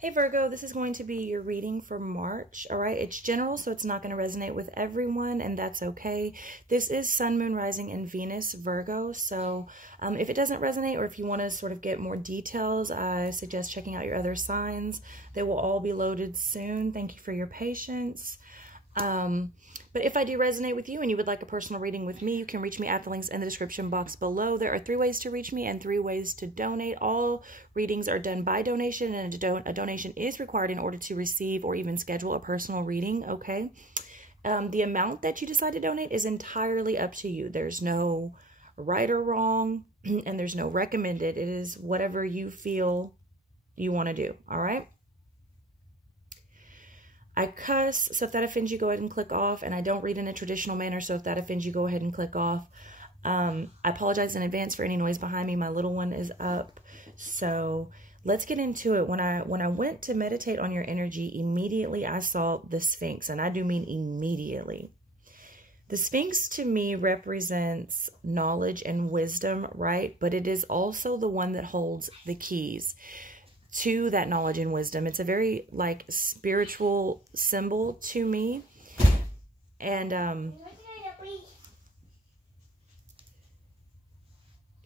Hey Virgo, this is going to be your reading for March, all right? It's general, so it's not going to resonate with everyone, and that's okay. This is Sun, Moon, Rising, and Venus, Virgo, so if it doesn't resonate or if you want to sort of get more details, I suggest checking out your other signs. They will all be loaded soon. Thank you for your patience. But if I do resonate with you and you would like a personal reading with me, you can reach me at the links in the description box below. There are 3 ways to reach me and 3 ways to donate. All readings are done by donation, and a donation is required in order to receive or even schedule a personal reading, okay? The amount that you decide to donate is entirely up to you. There's no right or wrong, and there's no recommended. It is whatever you feel you want to do, all right? I cuss, so if that offends you, go ahead and click off. And I don't read in a traditional manner, so if that offends you, go ahead and click off. I apologize in advance for any noise behind me. My little one is up. So let's get into it. When I went to meditate on your energy, immediately I saw the Sphinx, and I do mean immediately. The Sphinx to me represents knowledge and wisdom, right? But it is also the one that holds the keys to that knowledge and wisdom. It's a very like spiritual symbol to me. And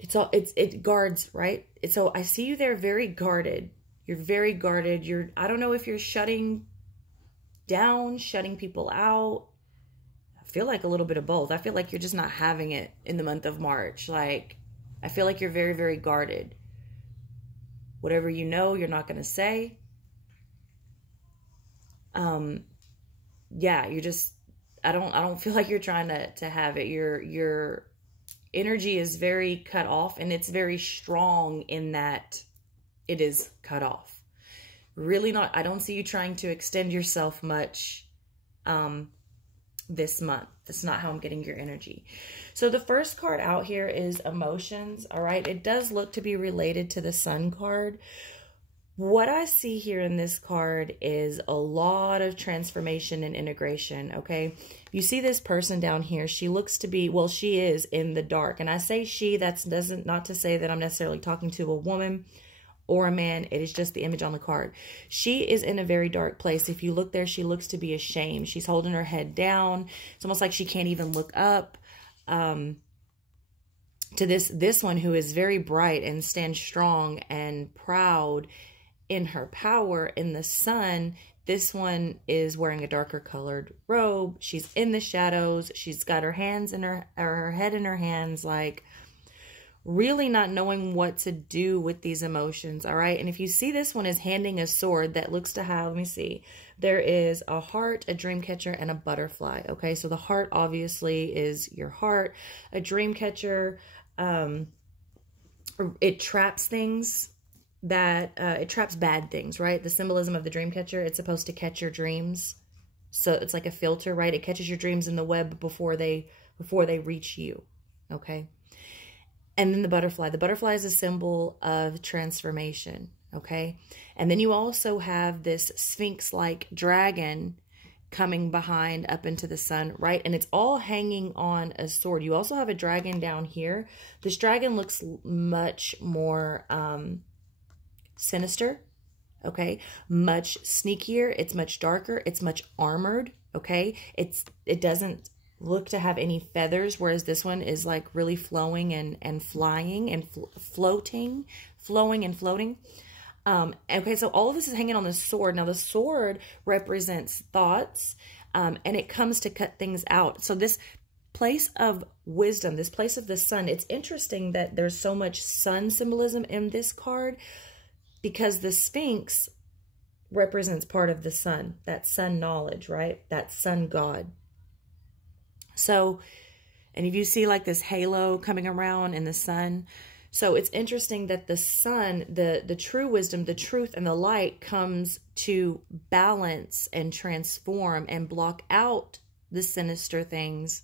it guards, right? So I see you there very guarded. You're very guarded. I don't know if you're shutting down, shutting people out. I feel like a little bit of both. I feel like you're just not having it in the month of March. Like, I feel like you're very, very guarded. Whatever you know, you're not going to say. Yeah, you're just, I don't feel like you're trying to have it. Your energy is very cut off, and it's very strong in that it is cut off. Really not, I don't see you trying to extend yourself much this month. That's not how I'm getting your energy. So the first card out here is emotions, all right? It does look to be related to the Sun card. What I see here in this card is a lot of transformation and integration, okay? You see this person down here, she looks to be, well, she is in the dark. And I say she, that's not to say that I'm necessarily talking to a woman or a man. It is just the image on the card. She is in a very dark place. If you look there, she looks to be ashamed. She's holding her head down. It's almost like she can't even look up. To this one who is very bright and stands strong and proud in her power in the sun. This one is wearing a darker colored robe. She's in the shadows. She's got her hands in her head in her hands, like really not knowing what to do with these emotions, all right? And if you see, this one is handing a sword that looks to have, let me see, there is a heart, a dream catcher, and a butterfly, okay? So the heart obviously is your heart. A dream catcher, it traps things that, it traps bad things, right? The symbolism of the dream catcher, it's supposed to catch your dreams. So it's like a filter, right? It catches your dreams in the web before they reach you, okay? And then the butterfly is a symbol of transformation, okay? And then you also have this Sphinx-like dragon coming behind up into the sun, right? And it's all hanging on a sword. You also have a dragon down here. This dragon looks much more sinister, okay? Much sneakier. It's much darker. It's much armored, okay? It doesn't look to have any feathers, whereas this one is like really flowing and flying and floating. Okay, so all of this is hanging on the sword. Now the sword represents thoughts, and it comes to cut things out. So this place of wisdom, this place of the sun, it's interesting that there's so much sun symbolism in this card, because the Sphinx represents part of the sun, that sun knowledge, right? That sun god. So, and if you see like this halo coming around in the sun, so it's interesting that the sun, the true wisdom, the truth, and the light comes to balance and transform and block out the sinister things.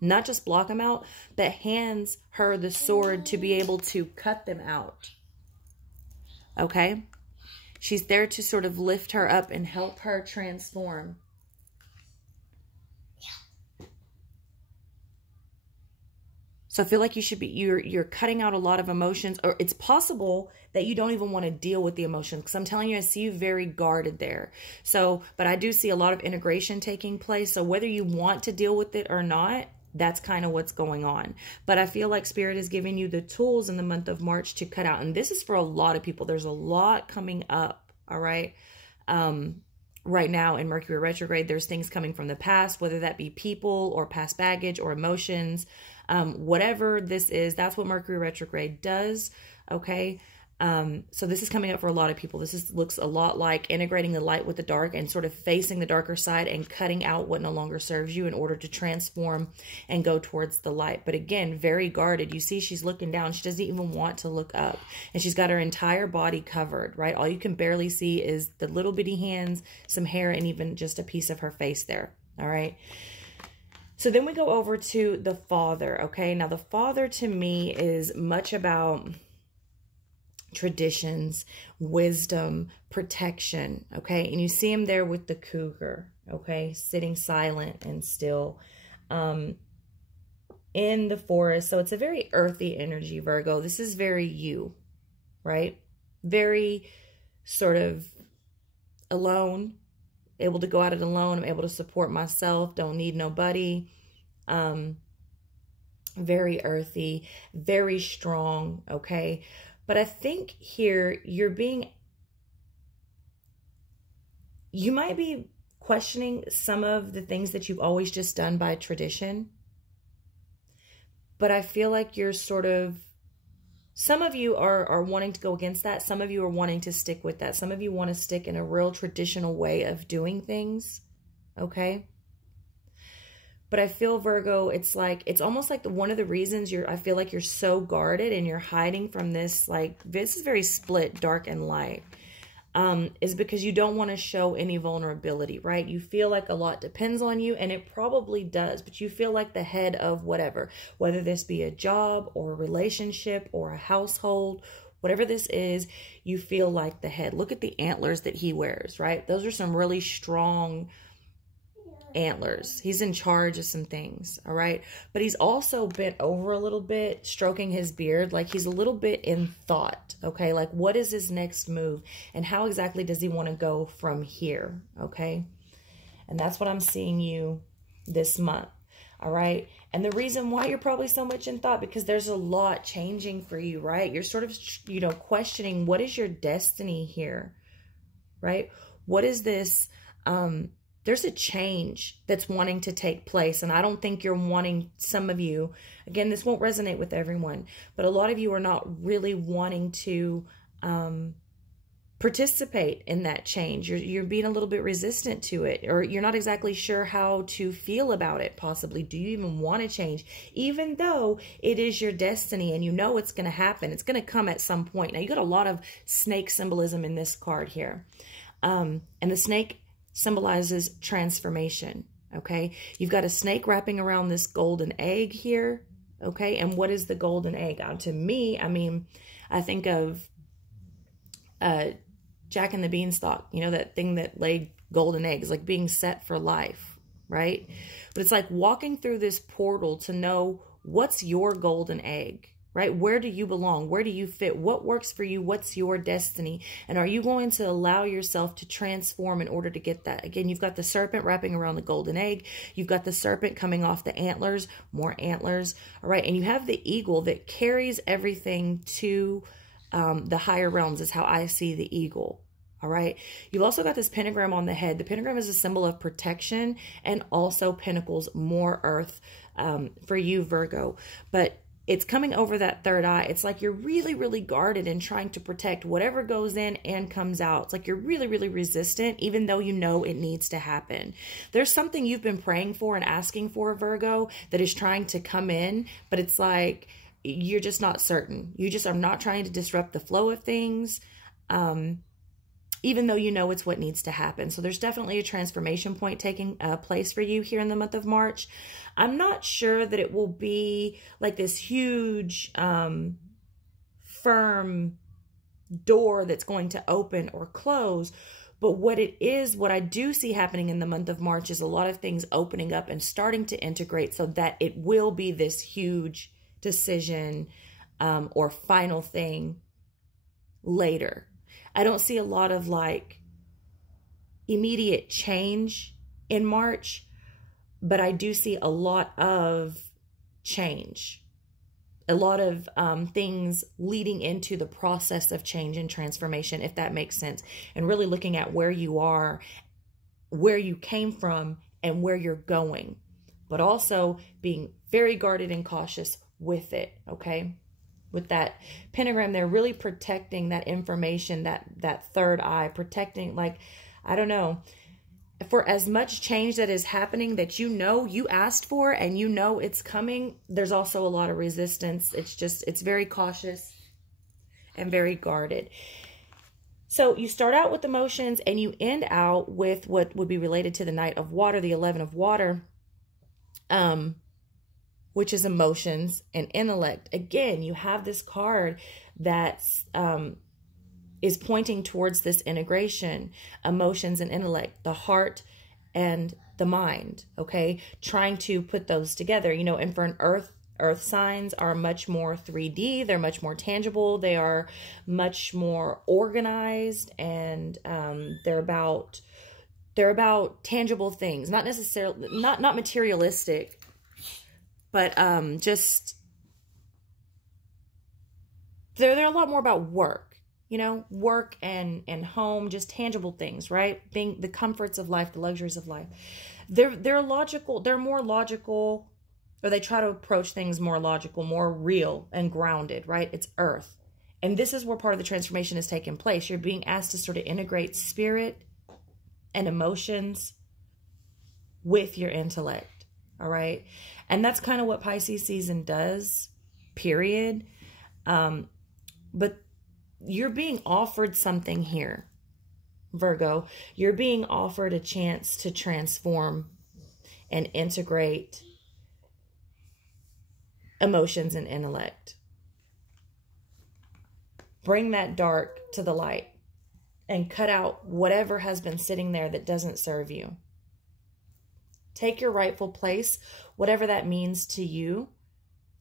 Not just block them out, but hands her the sword to be able to cut them out. Okay? She's there to sort of lift her up and help her transform. So I feel like you should be, you're cutting out a lot of emotions, or it's possible that you don't even want to deal with the emotions. Because I'm telling you, I see you very guarded there. So, but I do see a lot of integration taking place. So whether you want to deal with it or not, that's kind of what's going on. But I feel like Spirit is giving you the tools in the month of March to cut out. And this is for a lot of people. There's a lot coming up, all right? Right now in Mercury retrograde, there's things coming from the past, whether that be people or past baggage or emotions. Whatever this is, that's what Mercury retrograde does, okay? So this is coming up for a lot of people. Looks a lot like integrating the light with the dark and sort of facing the darker side and cutting out what no longer serves you in order to transform and go towards the light. But again, very guarded. You see she's looking down. She doesn't even want to look up. And she's got her entire body covered, right? All you can barely see is the little bitty hands, some hair, and even just a piece of her face there, all right? So then we go over to the Father, okay? Now the Father to me is much about traditions, wisdom, protection, okay? And you see him there with the cougar, okay? Sitting silent and still in the forest. So it's a very earthy energy, Virgo. This is very you, right? Very sort of alone, able to go at it alone. I'm able to support myself, don't need nobody. Very earthy, very strong, okay? But I think here you might be questioning some of the things that you've always just done by tradition. But I feel like you're sort of, some of you are wanting to go against that. Some of you are wanting to stick with that. Some of you want to stick in a real traditional way of doing things, okay? But I feel, Virgo, it's almost like one of the reasons I feel like you're so guarded and you're hiding from this, like, this is very split, dark and light, is because you don't want to show any vulnerability, right? You feel like a lot depends on you, and it probably does, but you feel like the head of whatever, whether this be a job or a relationship or a household, whatever this is, you feel like the head. Look at the antlers that he wears, right? Those are some really strong antlers. He's in charge of some things, all right? But he's also bent over a little bit, stroking his beard, like he's a little bit in thought, okay? Like, what is his next move? And how exactly does he want to go from here, okay? And that's what I'm seeing you this month, all right? And the reason why you're probably so much in thought, because there's a lot changing for you, right? You're sort of, you know, questioning, what is your destiny here, right? What is this, there's a change that's wanting to take place. And I don't think you're wanting, some of you, again, this won't resonate with everyone, but a lot of you are not really wanting to participate in that change. You're being a little bit resistant to it, or you're not exactly sure how to feel about it, possibly. Do you even want to change? Even though it is your destiny and you know it's going to happen. It's going to come at some point. Now, you got a lot of snake symbolism in this card here. And the snake symbolizes transformation, okay? You've got a snake wrapping around this golden egg here, okay? And what is the golden egg? To me, I mean, I think of Jack and the Beanstalk, you know, that thing that laid golden eggs, like being set for life, right? But it's like walking through this portal to know what's your golden egg, right? Where do you belong? Where do you fit? What works for you? What's your destiny? And are you going to allow yourself to transform in order to get that? Again, you've got the serpent wrapping around the golden egg. You've got the serpent coming off the antlers, more antlers. All right. And you have the eagle that carries everything to the higher realms, is how I see the eagle. All right. You've also got this pentagram on the head. The pentagram is a symbol of protection and also pentacles, more earth for you, Virgo. But it's coming over that third eye. It's like you're really, really guarded and trying to protect whatever goes in and comes out. It's like you're really, really resistant, even though you know it needs to happen. There's something you've been praying for and asking for, Virgo, that is trying to come in, but it's like you're just not certain. You just are not trying to disrupt the flow of things, even though you know it's what needs to happen. So there's definitely a transformation point taking place for you here in the month of March. I'm not sure that it will be like this huge, firm door that's going to open or close. But what it is, what I do see happening in the month of March is a lot of things opening up and starting to integrate so that it will be this huge decision or final thing later. I don't see a lot of like immediate change in March, but I do see a lot of change. A lot of things leading into the process of change and transformation, if that makes sense. And really looking at where you are, where you came from, and where you're going. But also being very guarded and cautious with it, okay? With that pentagram, they're really protecting that information, that third eye, protecting, like, I don't know, for as much change that is happening that you know you asked for and you know it's coming, there's also a lot of resistance. It's very cautious and very guarded. So you start out with emotions and you end out with what would be related to the Knight of Water, the 11 of Water, which is emotions and intellect. Again, you have this card that's is pointing towards this integration, emotions and intellect, the heart and the mind, okay? Trying to put those together, you know, and for an earth signs are much more 3D. They're much more tangible. They are much more organized, and they're about tangible things, not necessarily, not materialistic, but just, they're a lot more about work. You know, work and home, just tangible things, right? Being the comforts of life, the luxuries of life. They're logical. They're more logical, or they try to approach things more logical, more real and grounded, right? It's earth. And this is where part of the transformation is taking place. You're being asked to sort of integrate spirit and emotions with your intellect, all right? And that's kind of what Pisces season does, period. But you're being offered something here, Virgo. You're being offered a chance to transform and integrate emotions and intellect. Bring that dark to the light and cut out whatever has been sitting there that doesn't serve you. Take your rightful place, whatever that means to you,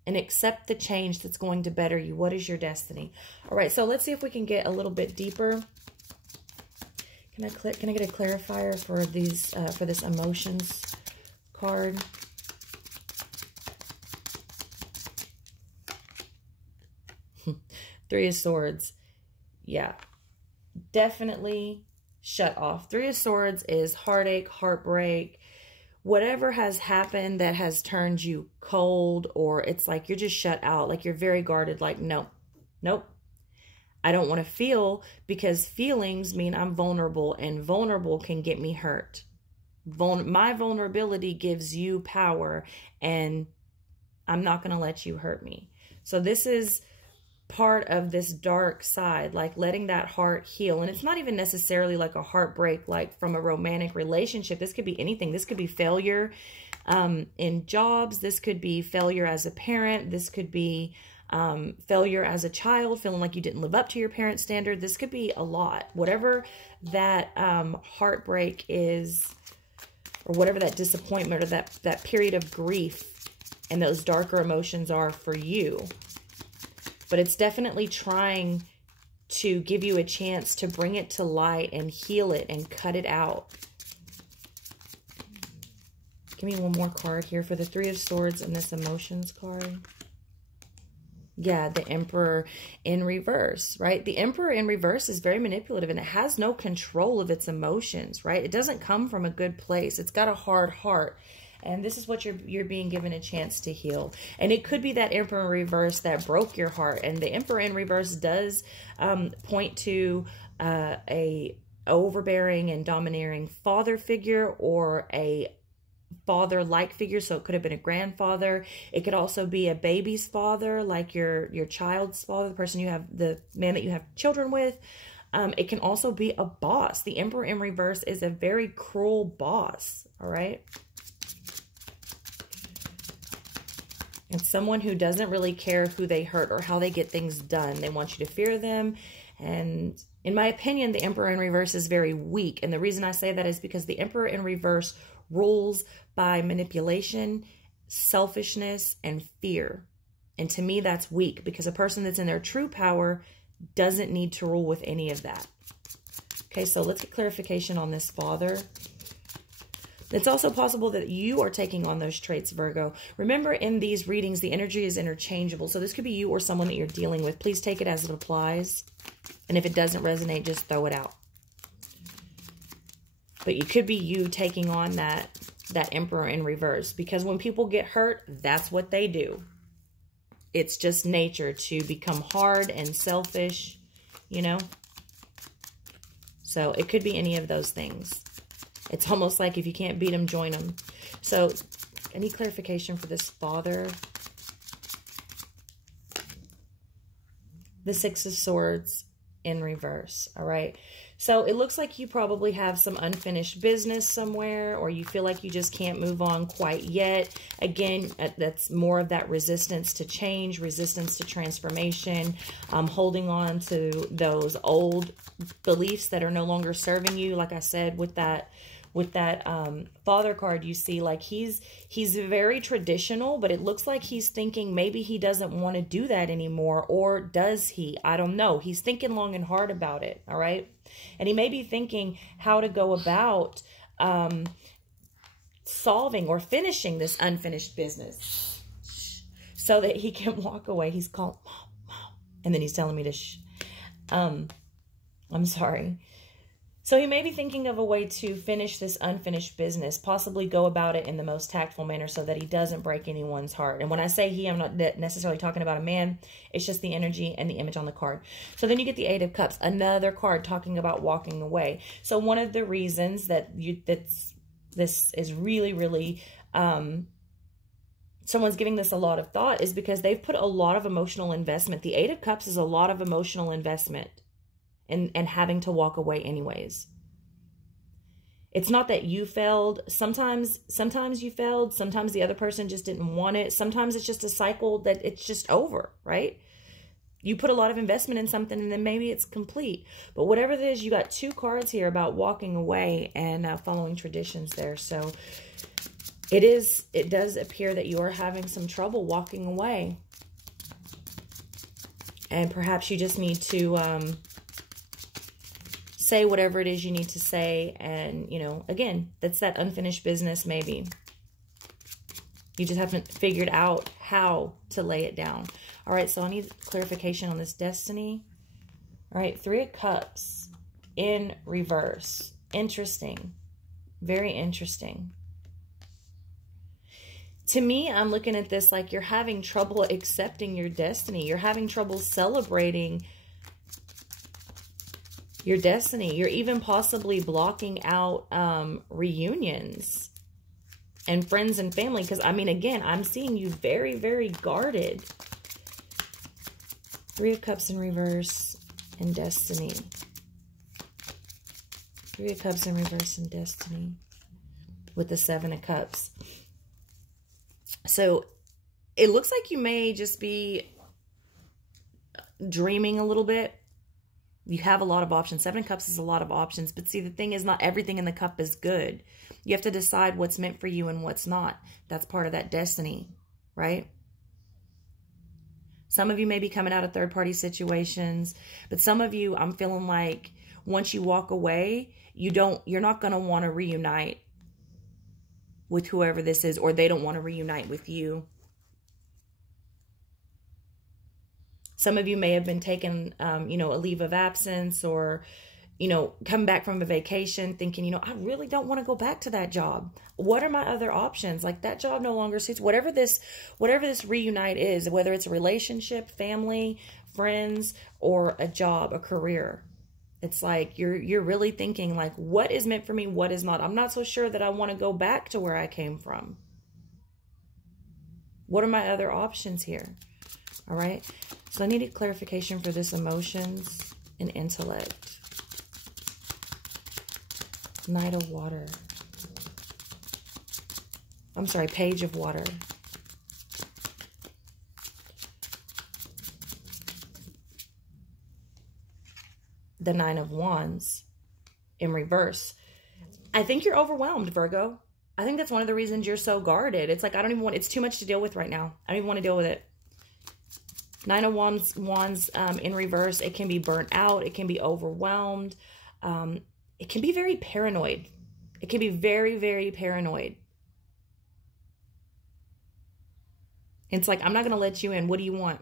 and accept the change that's going to better you. What is your destiny? All right, so let's see if we can get a little bit deeper. Can I get a clarifier for these for this emotions card? Three of Swords. Yeah, definitely shut off. Three of Swords is heartache, heartbreak, whatever has happened that has turned you cold, or it's like you're just shut out, like you're very guarded, like, nope, I don't want to feel, because feelings mean I'm vulnerable, and vulnerable can get me hurt. My vulnerability gives you power, and I'm not going to let you hurt me. So this is part of this dark side, like letting that heart heal. And it's not even necessarily like a heartbreak, like from a romantic relationship. This could be anything. This could be failure in jobs. This could be failure as a parent. This could be failure as a child, feeling like you didn't live up to your parents' standard. This could be a lot. Whatever that heartbreak is, or whatever that disappointment or that period of grief and those darker emotions are for you. But it's definitely trying to give you a chance to bring it to light and heal it and cut it out. Give me one more card here for the Three of Swords and this emotions card. Yeah, the Emperor in reverse, right? The Emperor in reverse is very manipulative, and it has no control of its emotions, right? It doesn't come from a good place. It's got a hard heart. And this is what you're being given a chance to heal. And it could be that Emperor in reverse that broke your heart. And the Emperor in reverse does point to a overbearing and domineering father figure, or a father-like figure. So it could have been a grandfather. It could also be a baby's father, like your child's father, the man that you have children with. It can also be a boss. The Emperor in reverse is a very cruel boss, all right? It's someone who doesn't really care who they hurt or how they get things done. They want you to fear them. And in my opinion, the Emperor in reverse is very weak. And the reason I say that is because the Emperor in reverse rules by manipulation, selfishness, and fear. And to me, that's weak, because a person that's in their true power doesn't need to rule with any of that. Okay, so let's get clarification on this Father. It's also possible that you are taking on those traits, Virgo. Remember, in these readings, the energy is interchangeable. So this could be you or someone that you're dealing with. Please take it as it applies. And if it doesn't resonate, just throw it out. But it could be you taking on that Emperor in reverse. Because when people get hurt, that's what they do. It's just nature to become hard and selfish, you know. So it could be any of those things. It's almost like if you can't beat them, join them. So any clarification for this Father? The Six of Swords in reverse. All right. So it looks like you probably have some unfinished business somewhere, or you feel like you just can't move on quite yet. Again, that's more of that resistance to change, resistance to transformation, holding on to those old beliefs that are no longer serving you. Like I said, with that Father card, you see, like he's very traditional, but it looks like he's thinking maybe he doesn't want to do that anymore, or does he? I don't know. He's thinking long and hard about it, all right? And he may be thinking how to go about solving or finishing this unfinished business so that he can walk away. He's calling, Mom, Mom, and then he's telling me to shh. I'm sorry. So he may be thinking of a way to finish this unfinished business, possibly go about it in the most tactful manner so that he doesn't break anyone's heart. And when I say he, I'm not necessarily talking about a man. It's just the energy and the image on the card. So then you get the Eight of Cups, another card talking about walking away. So one of the reasons that this is really, really, someone's giving this a lot of thought is because they've put a lot of emotional investment. The Eight of Cups is a lot of emotional investment. And having to walk away anyways. It's not that you failed. Sometimes you failed. Sometimes the other person just didn't want it. Sometimes it's just a cycle that it's just over, right? You put a lot of investment in something and then maybe it's complete. But whatever it is, you got two cards here about walking away and following traditions there. So it does appear that you are having some trouble walking away. And perhaps you just need to say whatever it is you need to say. And, you know, again, that's that unfinished business maybe. You just haven't figured out how to lay it down. All right, so I need clarification on this Destiny. All right, Three of Cups in reverse. Interesting. Very interesting. To me, I'm looking at this like you're having trouble accepting your destiny. You're having trouble celebrating your destiny. You're even possibly blocking out reunions and friends and family. Because, I mean, again, I'm seeing you very, very guarded. Three of Cups in reverse and Destiny. Three of Cups in reverse and Destiny. With the Seven of Cups. So, it looks like you may just be dreaming a little bit. You have a lot of options. Seven of Cups is a lot of options. But see, the thing is, not everything in the cup is good. You have to decide what's meant for you and what's not. That's part of that destiny, right? Some of you may be coming out of third-party situations. But some of you, I'm feeling like once you walk away, you're not going to want to reunite with whoever this is. Or they don't want to reunite with you. Some of you may have been taking, you know, a leave of absence, or, you know, come back from a vacation thinking, you know, I really don't want to go back to that job. What are my other options? Like, that job no longer suits. Whatever this reunite is, whether it's a relationship, family, friends, or a job, a career. It's like you're really thinking like, what is meant for me? What is not? I'm not so sure that I want to go back to where I came from. What are my other options here? All right. So I needed clarification for this emotions and intellect. Knight of Water. I'm sorry, Page of Water. The Nine of Wands in reverse. I think you're overwhelmed, Virgo. I think that's one of the reasons you're so guarded. It's like, I don't even want, it's too much to deal with right now. I don't even want to deal with it. Nine of Wands in reverse. It can be burnt out. It can be overwhelmed. It can be very paranoid. It can be very, very paranoid. It's like, I'm not going to let you in. What do you want?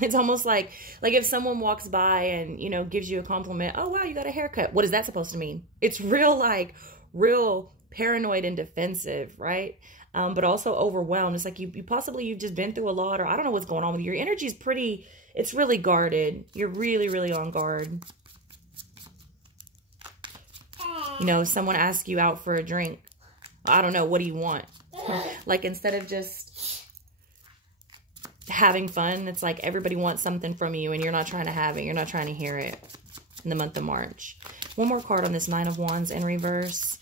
It's almost like if someone walks by and, you know, gives you a compliment. Oh, wow, you got a haircut. What is that supposed to mean? It's real, like, real paranoid and defensive, right? But also overwhelmed. It's like you've just been through a lot, or I don't know what's going on with you. Your energy is pretty, it's really guarded. You're really, really on guard. You know, someone asks you out for a drink. I don't know. What do you want? Like, instead of just having fun, it's like everybody wants something from you and you're not trying to have it. You're not trying to hear it in the month of March. One more card on this Nine of Wands in reverse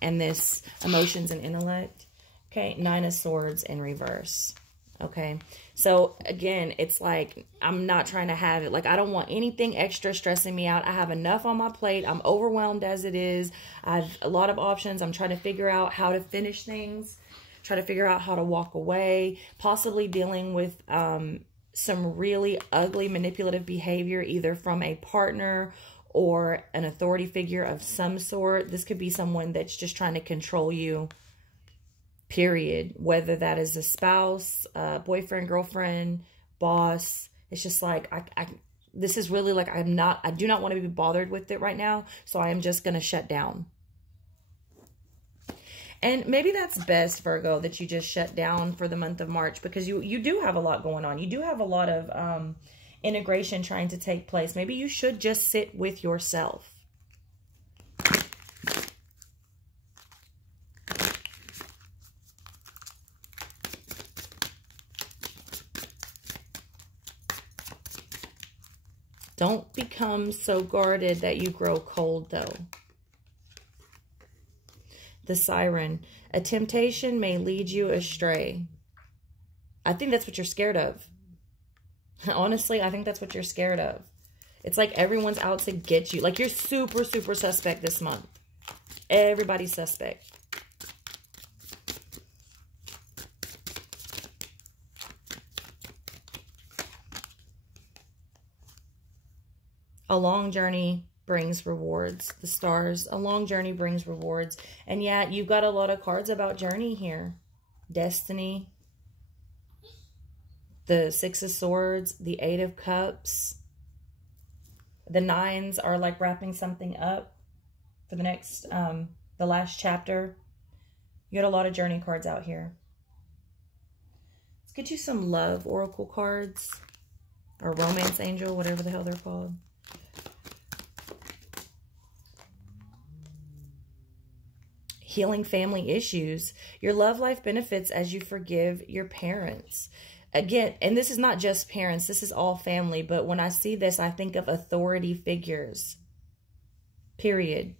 and this Emotions and Intellect. Okay, Nine of Swords in reverse. Okay, so again, it's like, I'm not trying to have it. Like, I don't want anything extra stressing me out. I have enough on my plate. I'm overwhelmed as it is. I have a lot of options. I'm trying to figure out how to finish things, try to figure out how to walk away, possibly dealing with some really ugly manipulative behavior, either from a partner or an authority figure of some sort. This could be someone that's just trying to control you, period. Whether that is a spouse, boyfriend, girlfriend, boss. It's just like, this is really like, I do not want to be bothered with it right now. So I am just going to shut down. And maybe that's best, Virgo, that you just shut down for the month of March, because you do have a lot going on. You do have a lot of integration trying to take place. Maybe you should just sit with yourself. Don't become so guarded that you grow cold, though. The Siren. A temptation may lead you astray. I think that's what you're scared of. Honestly, I think that's what you're scared of. It's like everyone's out to get you. Like, you're super, super suspect this month. Everybody's suspect. A long journey brings rewards. The stars, a long journey brings rewards. And yeah, you've got a lot of cards about journey here. Destiny. The Six of Swords. The Eight of Cups. The Nines are like wrapping something up for the next, the last chapter. You got a lot of journey cards out here. Let's get you some love oracle cards. Or romance angel, whatever the hell they're called. Healing family issues. Your love life benefits as you forgive your parents. Again, and this is not just parents, this is all family, but when I see this, I think of authority figures. Period.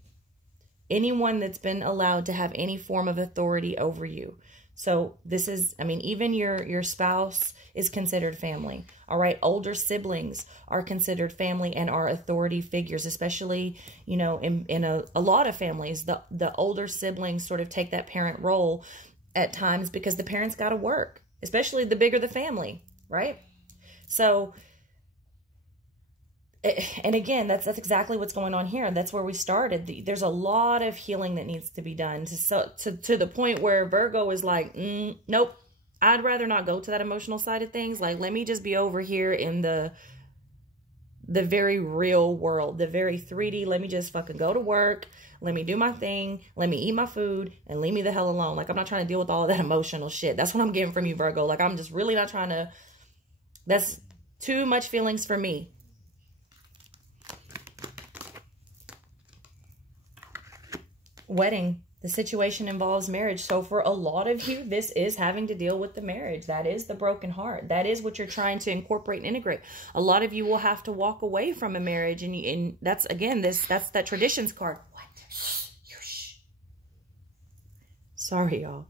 Anyone that's been allowed to have any form of authority over you. So this is, I mean, even your spouse is considered family. All right. Older siblings are considered family and are authority figures, especially, you know, in a lot of families, the older siblings sort of take that parent role at times because the parents got to work, especially the bigger the family. Right. So, and again, that's exactly what's going on here. That's where we started. There's a lot of healing that needs to be done to the point where Virgo is like, nope, I'd rather not go to that emotional side of things. Like, let me just be over here in the very real world, the very 3D. Let me just fucking go to work. Let me do my thing. Let me eat my food and leave me the hell alone. Like, I'm not trying to deal with all of that emotional shit. That's what I'm getting from you, Virgo. Like, I'm just really not trying to, that's too much feelings for me. Wedding. The situation involves marriage. So for a lot of you, this is having to deal with the marriage. That is the broken heart. That is what you're trying to incorporate and integrate. A lot of you will have to walk away from a marriage. And that's, again, that's that traditions card. What? Shh. Sorry, y'all.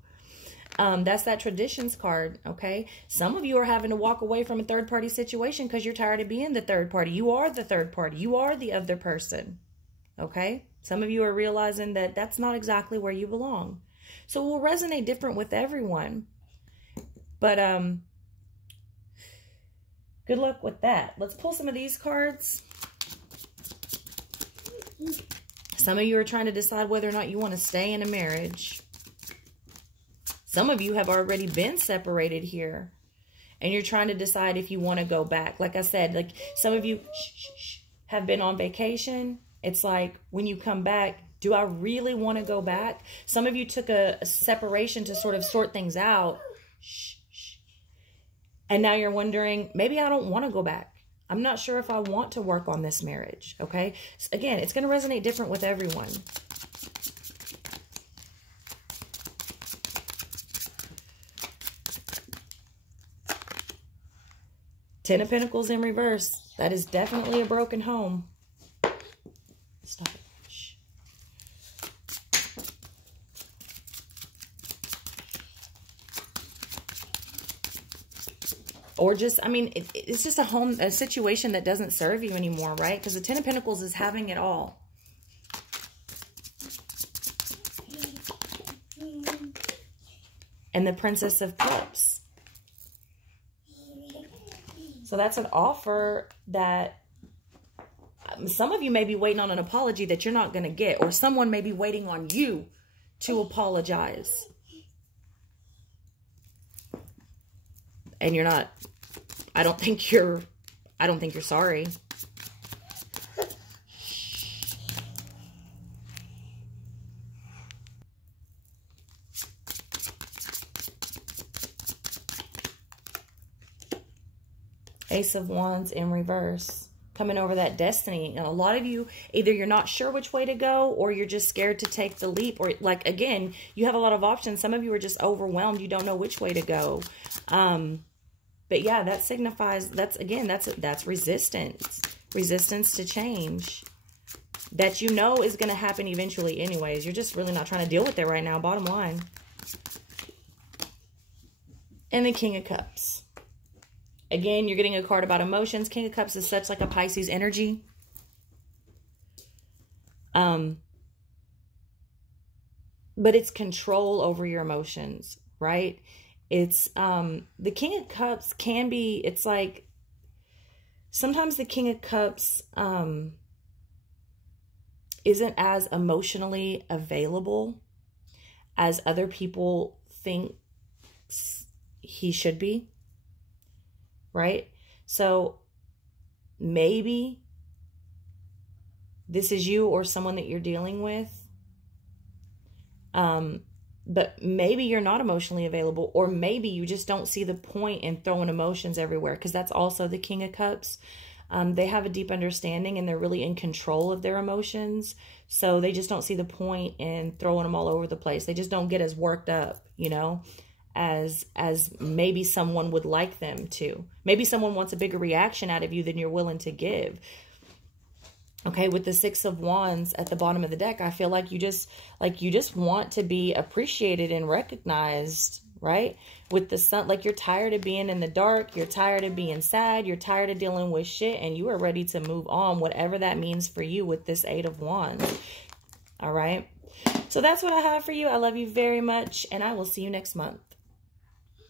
That's that traditions card, okay? Some of you are having to walk away from a third-party situation because you're tired of being the third party. You are the third party. You are the other person, okay? Some of you are realizing that that's not exactly where you belong. So it will resonate different with everyone. But Good luck with that. Let's pull some of these cards. Some of you are trying to decide whether or not you want to stay in a marriage. Some of you have already been separated here. And you're trying to decide if you want to go back. Like I said, like some of you have been on vacation. It's like when you come back, do I really want to go back? Some of you took a separation to sort of sort things out. And now you're wondering, maybe I don't want to go back. I'm not sure if I want to work on this marriage, okay? So again, it's going to resonate different with everyone. Ten of Pentacles in reverse. That is definitely a broken home. Stop it. Shh. Or just, I mean, it's just a situation that doesn't serve you anymore, right? Because the Ten of Pentacles is having it all. And the Princess of Cups. So that's an offer that some of you may be waiting on an apology that you're not going to get. Or someone may be waiting on you to apologize. And you're not, I don't think you're sorry. Ace of Wands in reverse. Coming over that destiny. And a lot of you, either you're not sure which way to go, or you're just scared to take the leap. Or like, again, you have a lot of options. Some of you are just overwhelmed. You don't know which way to go. But yeah, that signifies, that's resistance. Resistance to change. That you know is going to happen eventually anyways. You're just really not trying to deal with it right now, bottom line. And the King of Cups. Again, you're getting a card about emotions. King of Cups is such like a Pisces energy. But it's control over your emotions, right? It's, the King of Cups can be, it's like, sometimes the King of Cups, isn't as emotionally available as other people think he should be. Right? So maybe this is you or someone that you're dealing with. But maybe you're not emotionally available, or maybe you just don't see the point in throwing emotions everywhere, because that's also the King of Cups. They have a deep understanding and they're really in control of their emotions. So they just don't see the point in throwing them all over the place. They just don't get as worked up, you know, as maybe someone would like them to. Maybe someone wants a bigger reaction out of you than you're willing to give. Okay, with the Six of Wands at the bottom of the deck, I feel like you just want to be appreciated and recognized, right? With the Sun, like you're tired of being in the dark, you're tired of being sad, you're tired of dealing with shit, and you are ready to move on, whatever that means for you with this Eight of Wands. All right? So that's what I have for you. I love you very much, and I will see you next month.